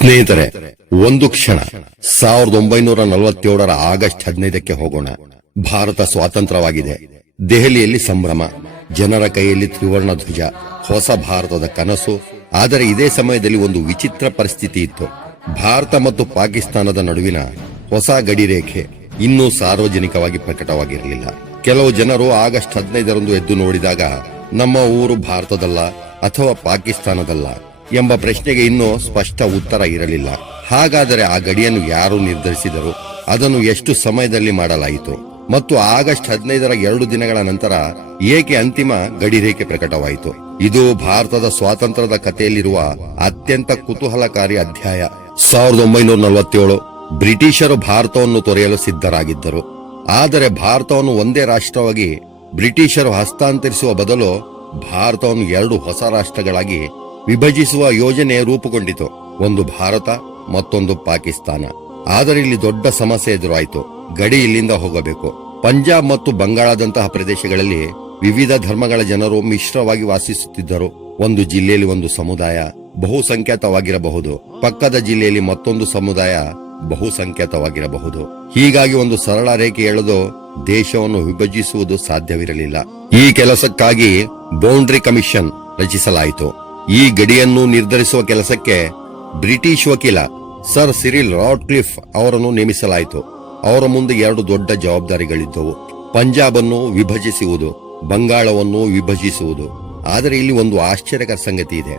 ಸ್ನೇಹಿತರೆ, ಒಂದು ಕ್ಷಣ 1947 ಆಗಸ್ಟ್ 15ಕ್ಕೆ ಹೋಗೋಣ. ಭಾರತ ಸ್ವಾತಂತ್ರ್ಯವಾಗಿದೆ. ದೆಹಲಿಯಲ್ಲಿ ಸಂಭ್ರಮ, ಜನರ ಕೈಯಲ್ಲಿ ತ್ರಿವರ್ಣ ಧ್ವಜ, ಹೊಸ ಭಾರತದ ಕನಸು. ಆದರೆ ಇದೇ ಸಮಯದಲ್ಲಿ ಒಂದು ವಿಚಿತ್ರ ಪರಿಸ್ಥಿತಿ ಇತ್ತು. ಭಾರತ ಮತ್ತು ಪಾಕಿಸ್ತಾನದ ನಡುವಿನ ಹೊಸ ಗಡಿ ರೇಖೆ ಇನ್ನೂ ಸಾರ್ವಜನಿಕವಾಗಿ ಪ್ರಕಟವಾಗಿರಲಿಲ್ಲ. ಕೆಲವು ಜನರು ಆಗಸ್ಟ್ 15ರಂದು ಎದ್ದು ನೋಡಿದಾಗ ನಮ್ಮ ಊರು ಭಾರತದಲ್ಲ ಅಥವಾ ಪಾಕಿಸ್ತಾನದಲ್ಲ ಎಂಬ ಪ್ರಶ್ನೆಗೆ ಇನ್ನೂ ಸ್ಪಷ್ಟ ಉತ್ತರ ಇರಲಿಲ್ಲ. ಹಾಗಾದರೆ ಆ ಗಡಿಯನ್ನು ಯಾರು ನಿರ್ಧರಿಸಿದರು? ಅದನ್ನು ಎಷ್ಟು ಸಮಯದಲ್ಲಿ ಮಾಡಲಾಯಿತು? ಮತ್ತು ಆಗಸ್ಟ್ 15ರ 2 ದಿನಗಳ ನಂತರ ಏಕೆ ಅಂತಿಮ ಗಡಿರೇಖೆ ಪ್ರಕಟವಾಯಿತು? ಇದು ಭಾರತದ ಸ್ವಾತಂತ್ರ್ಯದ ಕಥೆಯಲ್ಲಿರುವ ಅತ್ಯಂತ ಕುತೂಹಲಕಾರಿ ಅಧ್ಯಾಯ. 1947 ಬ್ರಿಟಿಷರು ಭಾರತವನ್ನು ತೊರೆಯಲು ಸಿದ್ಧರಾಗಿದ್ದರು. ಆದರೆ ಭಾರತವನ್ನು ಒಂದೇ ರಾಷ್ಟ್ರವಾಗಿ ಬ್ರಿಟಿಷರು ಹಸ್ತಾಂತರಿಸುವ ಬದಲು ಭಾರತವನ್ನು 2 ಹೊಸ ರಾಷ್ಟ್ರಗಳಾಗಿ ವಿಭಜಿಸುವ ಯೋಜನೆ ರೂಪುಗೊಂಡಿತು. ಒಂದು ಭಾರತ, ಮತ್ತೊಂದು ಪಾಕಿಸ್ತಾನ. ಆದರೆ ಇಲ್ಲಿ ದೊಡ್ಡ ಸಮಸ್ಯೆ ಎದುರಾಯಿತು. ಗಡಿ ಇಲ್ಲಿಂದ ಹೋಗಬೇಕು. ಪಂಜಾಬ್ ಮತ್ತು ಬಂಗಾಳದಂತಹ ಪ್ರದೇಶಗಳಲ್ಲಿ ವಿವಿಧ ಧರ್ಮಗಳ ಜನರು ಮಿಶ್ರವಾಗಿ ವಾಸಿಸುತ್ತಿದ್ದರು. ಒಂದು ಜಿಲ್ಲೆಯಲ್ಲಿ ಒಂದು ಸಮುದಾಯ ಬಹುಸಂಖ್ಯಾತವಾಗಿರಬಹುದು, ಪಕ್ಕದ ಜಿಲ್ಲೆಯಲ್ಲಿ ಮತ್ತೊಂದು ಸಮುದಾಯ ಬಹುಸಂಖ್ಯಾತವಾಗಿರಬಹುದು. ಹೀಗಾಗಿ ಒಂದು ಸರಳ ರೇಖೆ ಎಳೆದು ದೇಶವನ್ನು ವಿಭಜಿಸುವುದು ಸಾಧ್ಯವಿರಲಿಲ್ಲ. ಈ ಕೆಲಸಕ್ಕಾಗಿ ಬೌಂಡ್ರಿ ಕಮಿಷನ್ ರಚಿಸಲಾಯಿತು. ಈ ಗಡಿಯನ್ನು ನಿರ್ಧರಿಸುವ ಕೆಲಸಕ್ಕೆ ಬ್ರಿಟಿಷ್ ವಕೀಲ ಸರ್ ಸಿರಿಲ್ ರಾಡ್ಕ್ಲಿಫ್ ಅವರನ್ನು ನೇಮಿಸಲಾಯಿತು. ಅವರ ಮುಂದೆ 2 ದೊಡ್ಡ ಜವಾಬ್ದಾರಿಗಳಿದ್ದವು: ಪಂಜಾಬ್ ಅನ್ನು ವಿಭಜಿಸುವುದು, ಬಂಗಾಳವನ್ನು ವಿಭಜಿಸುವುದು. ಆದರೆ ಇಲ್ಲಿ ಒಂದು ಆಶ್ಚರ್ಯಕರ ಸಂಗತಿ ಇದೆ.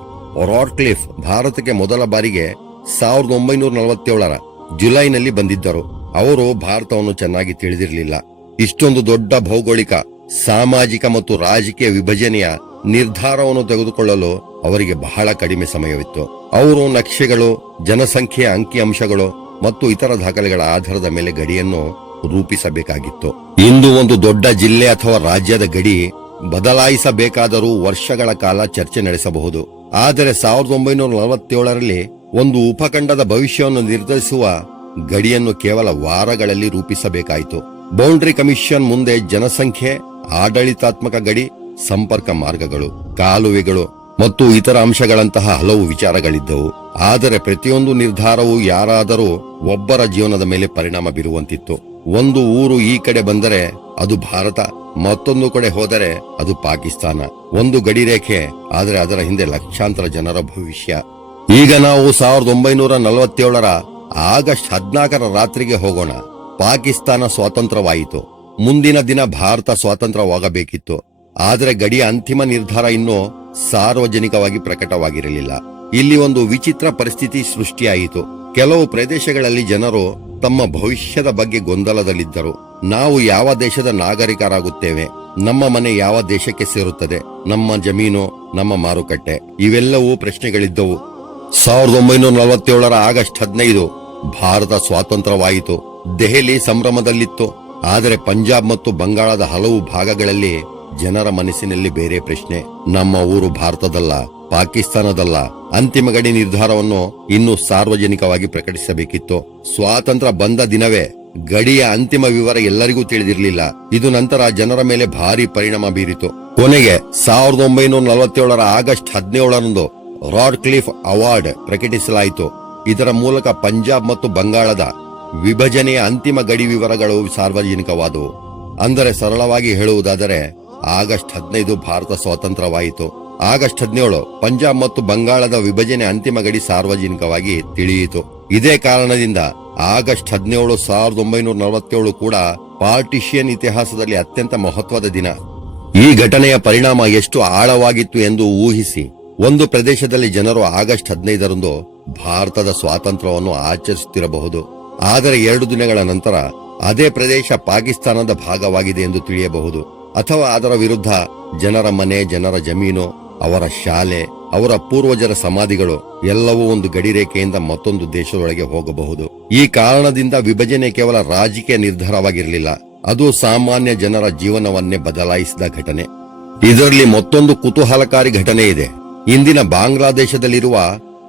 ರಾಡ್ಕ್ಲಿಫ್ ಭಾರತಕ್ಕೆ ಮೊದಲ ಬಾರಿಗೆ 1947ರ ಜುಲೈನಲ್ಲಿ ಬಂದಿದ್ದರು. ಅವರು ಭಾರತವನ್ನು ಚೆನ್ನಾಗಿ ತಿಳಿದಿರಲಿಲ್ಲ. ಇಷ್ಟೊಂದು ದೊಡ್ಡ ಭೌಗೋಳಿಕ, ಸಾಮಾಜಿಕ ಮತ್ತು ರಾಜಕೀಯ ವಿಭಜನೆಯ ನಿರ್ಧಾರವನ್ನು ತೆಗೆದುಕೊಳ್ಳಲು ಅವರಿಗೆ ಬಹಳ ಕಡಿಮೆ ಸಮಯವಿತ್ತು. ಅವರು ನಕ್ಷೆಗಳು, ಜನಸಂಖ್ಯೆಯ ಅಂಕಿಅಂಶಗಳು ಮತ್ತು ಇತರ ದಾಖಲೆಗಳ ಆಧಾರದ ಮೇಲೆ ಗಡಿಯನ್ನು ರೂಪಿಸಬೇಕಾಗಿತ್ತು. ಇಂದು ಒಂದು ದೊಡ್ಡ ಜಿಲ್ಲೆ ಅಥವಾ ರಾಜ್ಯದ ಗಡಿ ಬದಲಾಯಿಸಬೇಕಾದರೂ ವರ್ಷಗಳ ಕಾಲ ಚರ್ಚೆ ನಡೆಸಬಹುದು. ಆದರೆ 1947ರಲ್ಲಿ ಒಂದು ಉಪಖಂಡದ ಭವಿಷ್ಯವನ್ನು ನಿರ್ಧರಿಸುವ ಗಡಿಯನ್ನು ಕೇವಲ ವಾರಗಳಲ್ಲಿ ರೂಪಿಸಬೇಕಾಯಿತು. ಬೌಂಡ್ರಿ ಕಮಿಷನ್ ಮುಂದೆ ಜನಸಂಖ್ಯೆ, ಆಡಳಿತಾತ್ಮಕ ಗಡಿ, ಸಂಪರ್ಕ ಮಾರ್ಗಗಳು, ಕಾಲುವೆಗಳು ಮತ್ತು ಇತರ ಅಂಶಗಳಂತಹ ಹಲವು ವಿಚಾರಗಳಿದ್ದವು. ಆದರೆ ಪ್ರತಿಯೊಂದು ನಿರ್ಧಾರವು ಯಾರಾದರೂ ಒಬ್ಬರ ಜೀವನದ ಮೇಲೆ ಪರಿಣಾಮ ಬೀರುವಂತಿತ್ತು. ಒಂದು ಊರು ಈ ಕಡೆ ಬಂದರೆ ಅದು ಭಾರತ, ಮತ್ತೊಂದು ಕಡೆ ಹೋದರೆ ಅದು ಪಾಕಿಸ್ತಾನ. ಒಂದು ಗಡಿರೇಖೆ, ಆದರೆ ಅದರ ಹಿಂದೆ ಲಕ್ಷಾಂತರ ಜನರ ಭವಿಷ್ಯ. ಈಗ ನಾವು 1947ರ ಆಗಸ್ಟ್ 14ರ ರಾತ್ರಿಗೆ ಹೋಗೋಣ. ಪಾಕಿಸ್ತಾನ ಸ್ವಾತಂತ್ರ್ಯವಾಯಿತು. ಮುಂದಿನ ದಿನ ಭಾರತ ಸ್ವಾತಂತ್ರ್ಯವಾಗಬೇಕಿತ್ತು. ಆದರೆ ಗಡಿಯ ಅಂತಿಮ ನಿರ್ಧಾರ ಇನ್ನೂ ಸಾರ್ವಜನಿಕವಾಗಿ ಪ್ರಕಟವಾಗಿರಲಿಲ್ಲ. ಇಲ್ಲಿ ಒಂದು ವಿಚಿತ್ರ ಪರಿಸ್ಥಿತಿ ಸೃಷ್ಟಿಯಾಯಿತು. ಕೆಲವು ಪ್ರದೇಶಗಳಲ್ಲಿ ಜನರು ತಮ್ಮ ಭವಿಷ್ಯದ ಬಗ್ಗೆ ಗೊಂದಲದಲ್ಲಿದ್ದರು. ನಾವು ಯಾವ ದೇಶದ ನಾಗರಿಕರಾಗುತ್ತೇವೆ? ನಮ್ಮ ಮನೆ ಯಾವ ದೇಶಕ್ಕೆ ಸೇರುತ್ತದೆ? ನಮ್ಮ ಜಮೀನು, ನಮ್ಮ ಮಾರುಕಟ್ಟೆ, ಇವೆಲ್ಲವೂ ಪ್ರಶ್ನೆಗಳಿದ್ದವು. 1947ರ ಆಗಸ್ಟ್ 15 ಭಾರತ ಸ್ವಾತಂತ್ರ್ಯವಾಯಿತು. ದೆಹಲಿ ಸಂಭ್ರಮದಲ್ಲಿತ್ತು. ಆದರೆ ಪಂಜಾಬ್ ಮತ್ತು ಬಂಗಾಳದ ಹಲವು ಭಾಗಗಳಲ್ಲಿ ಜನರ ಮನಸ್ಸಿನಲ್ಲಿ ಬೇರೆ ಪ್ರಶ್ನೆ. ನಮ್ಮ ಊರು ಭಾರತದಲ್ಲ, ಪಾಕಿಸ್ತಾನದಲ್ಲ. ಅಂತಿಮ ಗಡಿ ನಿರ್ಧಾರವನ್ನು ಇನ್ನೂ ಸಾರ್ವಜನಿಕವಾಗಿ ಪ್ರಕಟಿಸಬೇಕಿತ್ತು. ಸ್ವಾತಂತ್ರ್ಯ ಬಂದ ದಿನವೇ ಗಡಿಯ ಅಂತಿಮ ವಿವರ ಎಲ್ಲರಿಗೂ ತಿಳಿದಿರಲಿಲ್ಲ. ಇದು ನಂತರ ಜನರ ಮೇಲೆ ಭಾರಿ ಪರಿಣಾಮ ಬೀರಿತು. ಕೊನೆಗೆ 1947ರ ಆಗಸ್ಟ್ 17ರಂದು ರಾಡ್ಕ್ಲಿಫ್ ಅವಾರ್ಡ್ ಪ್ರಕಟಿಸಲಾಯಿತು. ಇದರ ಮೂಲಕ ಪಂಜಾಬ್ ಮತ್ತು ಬಂಗಾಳದ ವಿಭಜನೆಯ ಅಂತಿಮ ಗಡಿ ವಿವರಗಳು ಸಾರ್ವಜನಿಕವಾದವು. ಅಂದರೆ ಸರಳವಾಗಿ ಹೇಳುವುದಾದರೆ ಆಗಸ್ಟ್ 15 ಭಾರತ ಸ್ವಾತಂತ್ರ್ಯವಾಯಿತು. ಆಗಸ್ಟ್ 17 ಪಂಜಾಬ್ ಮತ್ತು ಬಂಗಾಳದ ವಿಭಜನೆ ಅಂತಿಮ ಗಡಿ ಸಾರ್ವಜನಿಕವಾಗಿ ತಿಳಿಯಿತು. ಇದೇ ಕಾರಣದಿಂದ ಆಗಸ್ಟ್ 17 1947 ಕೂಡ ಪಾರ್ಟಿಷಿಯನ್ ಇತಿಹಾಸದಲ್ಲಿ ಅತ್ಯಂತ ಮಹತ್ವದ ದಿನ. ಈ ಘಟನೆಯ ಪರಿಣಾಮ ಎಷ್ಟು ಆಳವಾಗಿತ್ತು ಎಂದು ಊಹಿಸಿ. ಒಂದು ಪ್ರದೇಶದಲ್ಲಿ ಜನರು ಆಗಸ್ಟ್ 15ರಂದು ಭಾರತದ ಸ್ವಾತಂತ್ರ್ಯವನ್ನು ಆಚರಿಸುತ್ತಿರಬಹುದು. ಆದರೆ 2 ದಿನಗಳ ನಂತರ ಅದೇ ಪ್ರದೇಶ ಪಾಕಿಸ್ತಾನದ ಭಾಗವಾಗಿದೆ ಎಂದು ತಿಳಿಯಬಹುದು. ಅಥವಾ ಅದರ ವಿರುದ್ಧ ಜನರ ಮನೆ, ಜನರ ಜಮೀನು, ಅವರ ಶಾಲೆ, ಅವರ ಪೂರ್ವಜರ ಸಮಾಧಿಗಳು ಎಲ್ಲವೂ ಒಂದು ಗಡಿರೇಖೆಯಿಂದ ಮತ್ತೊಂದು ದೇಶದೊಳಗೆ ಹೋಗಬಹುದು. ಈ ಕಾರಣದಿಂದ ವಿಭಜನೆ ಕೇವಲ ರಾಜಕೀಯ ನಿರ್ಧಾರವಾಗಿರಲಿಲ್ಲ, ಅದು ಸಾಮಾನ್ಯ ಜನರ ಜೀವನವನ್ನೇ ಬದಲಾಯಿಸಿದ ಘಟನೆ. ಇದರಲ್ಲಿ ಮತ್ತೊಂದು ಕುತೂಹಲಕಾರಿ ಘಟನೆ ಇದೆ. ಇಂದಿನ ಬಾಂಗ್ಲಾದೇಶದಲ್ಲಿರುವ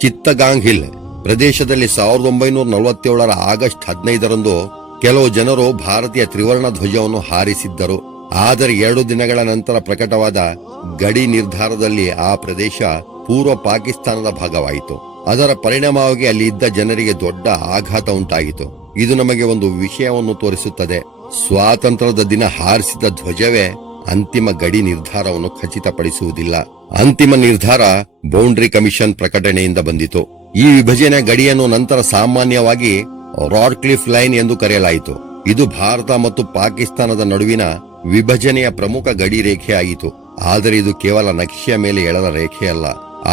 ಚಿತ್ತಗಾಂಗ್ ಹಿಲ್ ಪ್ರದೇಶದಲ್ಲಿ 1947ರ ಆಗಸ್ಟ್ 15ರಂದು ಕೆಲವು ಜನರು ಭಾರತೀಯ ತ್ರಿವರ್ಣ ಧ್ವಜವನ್ನು ಹಾರಿಸಿದ್ದರು. ಆದರೆ 2 ದಿನಗಳ ನಂತರ ಪ್ರಕಟವಾದ ಗಡಿ ನಿರ್ಧಾರದಲ್ಲಿ ಆ ಪ್ರದೇಶ ಪೂರ್ವ ಪಾಕಿಸ್ತಾನದ ಭಾಗವಾಯಿತು. ಅದರ ಪರಿಣಾಮವಾಗಿ ಅಲ್ಲಿ ಇದ್ದ ಜನರಿಗೆ ದೊಡ್ಡ ಆಘಾತ ಉಂಟಾಯಿತು. ಇದು ನಮಗೆ ಒಂದು ವಿಷಯವನ್ನು ತೋರಿಸುತ್ತದೆ. ಸ್ವಾತಂತ್ರ್ಯದ ದಿನ ಹಾರಿಸಿದ ಧ್ವಜವೇ ಅಂತಿಮ ಗಡಿ ನಿರ್ಧಾರವನ್ನು ಖಚಿತಪಡಿಸುವುದಿಲ್ಲ. ಅಂತಿಮ ನಿರ್ಧಾರ ಬೌಂಡ್ರಿ ಕಮಿಷನ್ ಪ್ರಕಟಣೆಯಿಂದ ಬಂದಿತು. ಈ ವಿಭಜನೆ ಗಡಿಯನ್ನು ನಂತರ ಸಾಮಾನ್ಯವಾಗಿ ರಾಡ್ಕ್ಲಿಫ್ ಲೈನ್ ಎಂದು ಕರೆಯಲಾಯಿತು. ಇದು ಭಾರತ ಮತ್ತು ಪಾಕಿಸ್ತಾನದ ನಡುವಿನ ವಿಭಜನೆಯ ಪ್ರಮುಖ ಗಡಿ ರೇಖೆಯಾಯಿತು. ಆದರೆ ಇದು ಕೇವಲ ನಕ್ಷೆಯ ಮೇಲೆ ಎಳೆದ ರೇಖೆಯಲ್ಲ.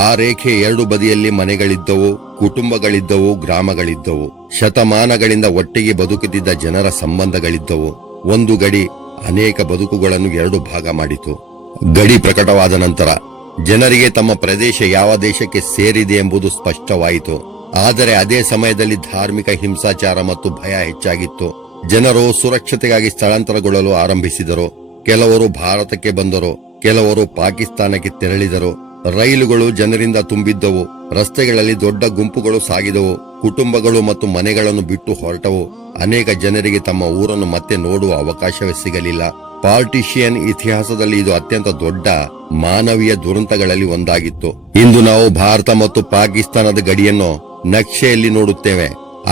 ಆ ರೇಖೆ ಎರಡು ಬದಿಯಲ್ಲಿ ಮನೆಗಳಿದ್ದವು, ಕುಟುಂಬಗಳಿದ್ದವು, ಗ್ರಾಮಗಳಿದ್ದವು. ಶತಮಾನಗಳಿಂದ ಒಟ್ಟಿಗೆ ಬದುಕುತ್ತಿದ್ದ ಜನರ ಸಂಬಂಧಗಳಿದ್ದವು. ಒಂದು ಗಡಿ ಅನೇಕ ಬದುಕುಗಳನ್ನು ಎರಡು ಭಾಗ ಮಾಡಿತು. ಗಡಿ ಪ್ರಕಟವಾದ ನಂತರ ಜನರಿಗೆ ತಮ್ಮ ಪ್ರದೇಶ ಯಾವ ದೇಶಕ್ಕೆ ಸೇರಿದೆ ಎಂಬುದು ಸ್ಪಷ್ಟವಾಯಿತು. ಆದರೆ ಅದೇ ಸಮಯದಲ್ಲಿ ಧಾರ್ಮಿಕ ಹಿಂಸಾಚಾರ ಮತ್ತು ಭಯ ಹೆಚ್ಚಾಗಿತ್ತು. ಜನರು ಸುರಕ್ಷತೆಗಾಗಿ ಸ್ಥಳಾಂತರಗೊಳ್ಳಲು ಆರಂಭಿಸಿದರು. ಕೆಲವರು ಭಾರತಕ್ಕೆ ಬಂದರು, ಕೆಲವರು ಪಾಕಿಸ್ತಾನಕ್ಕೆ ತೆರಳಿದರು. ರೈಲುಗಳು ಜನರಿಂದ ತುಂಬಿದ್ದವು. ರಸ್ತೆಗಳಲ್ಲಿ ದೊಡ್ಡ ಗುಂಪುಗಳು ಸಾಗಿದವು. ಕುಟುಂಬಗಳು ಮತ್ತು ಮನೆಗಳನ್ನು ಬಿಟ್ಟು ಹೊರಟವು. ಅನೇಕ ಜನರಿಗೆ ತಮ್ಮ ಊರನ್ನು ಮತ್ತೆ ನೋಡುವ ಅವಕಾಶವೇ ಸಿಗಲಿಲ್ಲ. ಪಾರ್ಟಿಷಿಯನ್ ಇತಿಹಾಸದಲ್ಲಿ ಇದು ಅತ್ಯಂತ ದೊಡ್ಡ ಮಾನವೀಯ ದುರಂತಗಳಲ್ಲಿ ಒಂದಾಗಿತ್ತು. ಇಂದು ನಾವು ಭಾರತ ಮತ್ತು ಪಾಕಿಸ್ತಾನದ ಗಡಿಯನ್ನು ನಕ್ಷೆಯಲ್ಲಿ ನೋಡುತ್ತೇವೆ.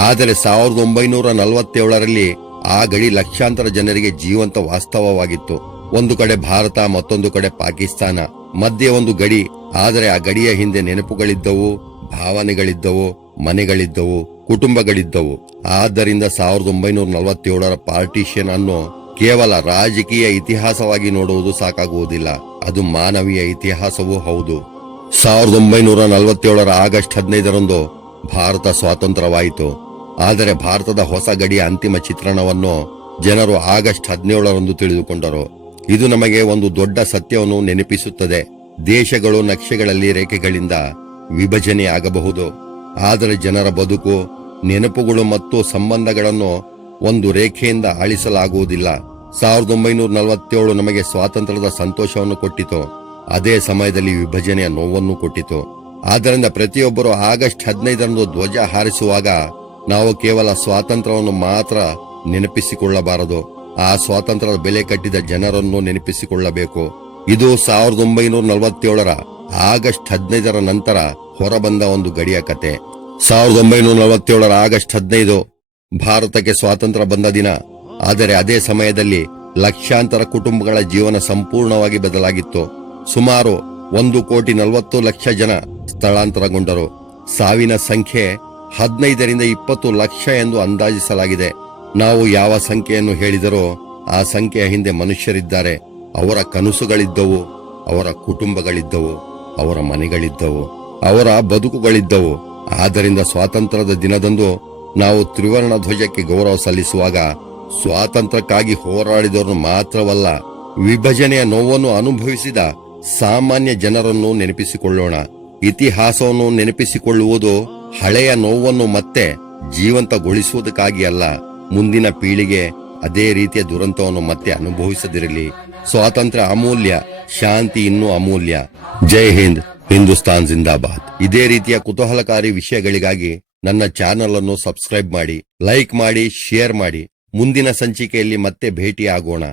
ಆದರೆ 1947ರಲ್ಲಿ ಆ ಗಡಿ ಲಕ್ಷಾಂತರ ಜನರಿಗೆ ಜೀವಂತ ವಾಸ್ತವವಾಗಿತ್ತು. ಒಂದು ಕಡೆ ಭಾರತ, ಮತ್ತೊಂದು ಕಡೆ ಪಾಕಿಸ್ತಾನ. ಮಧ್ಯೆ ಒಂದು ಗಡಿ. ಆದರೆ ಆ ಗಡಿಯ ಹಿಂದೆ ನೆನಪುಗಳಿದ್ದವು, ಭಾವನೆಗಳಿದ್ದವು, ಮನೆಗಳಿದ್ದವು, ಕುಟುಂಬಗಳಿದ್ದವು. ಆದ್ದರಿಂದ 1947ರ ಪಾರ್ಟಿಷನ್ ಅನ್ನು ಕೇವಲ ರಾಜಕೀಯ ಇತಿಹಾಸವಾಗಿ ನೋಡುವುದು ಸಾಕಾಗುವುದಿಲ್ಲ. ಅದು ಮಾನವೀಯ ಇತಿಹಾಸವೂ ಹೌದು. 1947ರ ಆಗಸ್ಟ್ 15ರಂದು ಭಾರತ ಸ್ವಾತಂತ್ರ್ಯವಾಯಿತು. ಆದರೆ ಭಾರತದ ಹೊಸ ಗಡಿಯ ಅಂತಿಮ ಚಿತ್ರಣವನ್ನು ಜನರು ಆಗಸ್ಟ್ 17ರಂದು ತಿಳಿದುಕೊಂಡರು. ಇದು ನಮಗೆ ಒಂದು ದೊಡ್ಡ ಸತ್ಯವನ್ನು ನೆನಪಿಸುತ್ತದೆ. ದೇಶಗಳು ನಕ್ಷೆಗಳಲ್ಲಿ ರೇಖೆಗಳಿಂದ ವಿಭಜನೆಯಾಗಬಹುದು, ಆದರೆ ಜನರ ಬದುಕು, ನೆನಪುಗಳು ಮತ್ತು ಸಂಬಂಧಗಳನ್ನು ಒಂದು ರೇಖೆಯಿಂದ ಅಳಿಸಲಾಗುವುದಿಲ್ಲ. 1947 ನಮಗೆ ಸ್ವಾತಂತ್ರ್ಯದ ಸಂತೋಷವನ್ನು ಕೊಟ್ಟಿತು. ಅದೇ ಸಮಯದಲ್ಲಿ ವಿಭಜನೆಯ ನೋವನ್ನು ಕೊಟ್ಟಿತು. ಆದ್ದರಿಂದ ಪ್ರತಿಯೊಬ್ಬರು ಆಗಸ್ಟ್ 15ರಂದು ಧ್ವಜ ಹಾರಿಸುವಾಗ ನಾವು ಕೇವಲ ಸ್ವಾತಂತ್ರ್ಯವನ್ನು ಮಾತ್ರ ನೆನಪಿಸಿಕೊಳ್ಳಬಾರದು, ಆ ಸ್ವಾತಂತ್ರ್ಯದ ಬೆಲೆ ಕಟ್ಟಿದ ಜನರನ್ನು ನೆನಪಿಸಿಕೊಳ್ಳಬೇಕು. ಇದು 1947ರ ಆಗಸ್ಟ್ 15ರ ನಂತರ ಹೊರಬಂದ ಒಂದು ಗಡಿಯ ಕತೆ. 1947ರ ಆಗಸ್ಟ್ 15 ಭಾರತಕ್ಕೆ ಸ್ವಾತಂತ್ರ್ಯ ಬಂದ ದಿನ. ಆದರೆ ಅದೇ ಸಮಯದಲ್ಲಿ ಲಕ್ಷಾಂತರ ಕುಟುಂಬಗಳ ಜೀವನ ಸಂಪೂರ್ಣವಾಗಿ ಬದಲಾಗಿತ್ತು. ಸುಮಾರು 1,40,00,000 ಜನ ಸ್ಥಳಾಂತರಗೊಂಡರು. ಸಾವಿನ ಸಂಖ್ಯೆ 15ರಿಂದ 20 ಲಕ್ಷ ಎಂದು ಅಂದಾಜಿಸಲಾಗಿದೆ. ನಾವು ಯಾವ ಸಂಖ್ಯೆಯನ್ನು ಹೇಳಿದರೋ ಆ ಸಂಖ್ಯೆಯ ಹಿಂದೆ ಮನುಷ್ಯರಿದ್ದಾರೆ. ಅವರ ಕನಸುಗಳಿದ್ದವು, ಅವರ ಕುಟುಂಬಗಳಿದ್ದವು, ಅವರ ಮನೆಗಳಿದ್ದವು, ಅವರ ಬದುಕುಗಳಿದ್ದವು. ಆದ್ದರಿಂದ ಸ್ವಾತಂತ್ರ್ಯದ ದಿನದಂದು ನಾವು ತ್ರಿವರ್ಣ ಧ್ವಜಕ್ಕೆ ಗೌರವ ಸಲ್ಲಿಸುವಾಗ ಸ್ವಾತಂತ್ರ್ಯಕ್ಕಾಗಿ ಹೋರಾಡಿದವರು ಮಾತ್ರವಲ್ಲ, ವಿಭಜನೆಯ ನೋವನ್ನು ಅನುಭವಿಸಿದ ಸಾಮಾನ್ಯ ಜನರನ್ನು ನೆನಪಿಸಿಕೊಳ್ಳೋಣ. ಇತಿಹಾಸವನ್ನು ನೆನಪಿಸಿಕೊಳ್ಳುವುದು ಹಳೆಯ ನೋವನ್ನು ಮತ್ತೆ ಜೀವಂತಗೊಳಿಸುವುದಕ್ಕಾಗಿ ಅಲ್ಲ, ಮುಂದಿನ ಪೀಳಿಗೆ ಅದೇ ರೀತಿಯ ದುರಂತವನ್ನು ಮತ್ತೆ ಅನುಭವಿಸದಿರಲಿ. ಸ್ವಾತಂತ್ರ್ಯ ಅಮೂಲ್ಯ, ಶಾಂತಿ ಇನ್ನೂ ಅಮೂಲ್ಯ. ಜೈ ಹಿಂದ್, ಹಿಂದೂಸ್ತಾನ್ ಜಿಂದಾಬಾದ್. ಇದೇ ರೀತಿಯ ಕುತೂಹಲಕಾರಿ ವಿಷಯಗಳಿಗಾಗಿ ನನ್ನ ಚಾನೆಲ್ ಅನ್ನು ಸಬ್ಸ್ಕ್ರೈಬ್ ಮಾಡಿ, ಲೈಕ್ ಮಾಡಿ, ಶೇರ್ ಮಾಡಿ. ಮುಂದಿನ ಸಂಚಿಕೆಯಲ್ಲಿ ಮತ್ತೆ ಭೇಟಿಯಾಗೋಣ.